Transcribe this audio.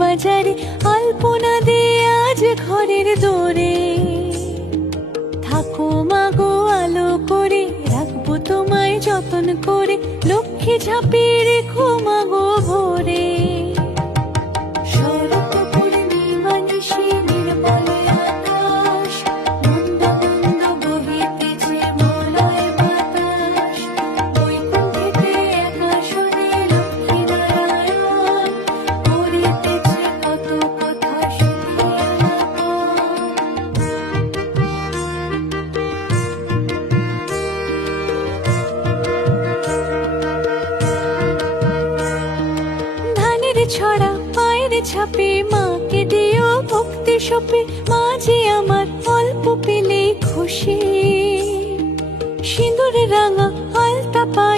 বাজারে আলপনা দিয়ে আজ ঘরের দোরে। থাকো মাগো আলো করে, রাখবো তোমায় যতন করে, লক্ষ্মী ঝাঁপিয়ে রেখো মাগো ভোরে। শরৎ পূর্ণিমা নিশি নির্মল আকাশ, মন্দ মন্দ বহিতেছে মলয় বাতাস। বৈকুণ্ঠেতে একা শুনে লক্ষ্মী নারায়ণ করিতেছে কত কথা শুনিয়া ধানের ছড়া পায়ের ছাপে, মাকে দিও ভক্তি সপে, মাঝে আমার অল্প পেলে খুশি। সিঁদুর রাঙা আলতা পা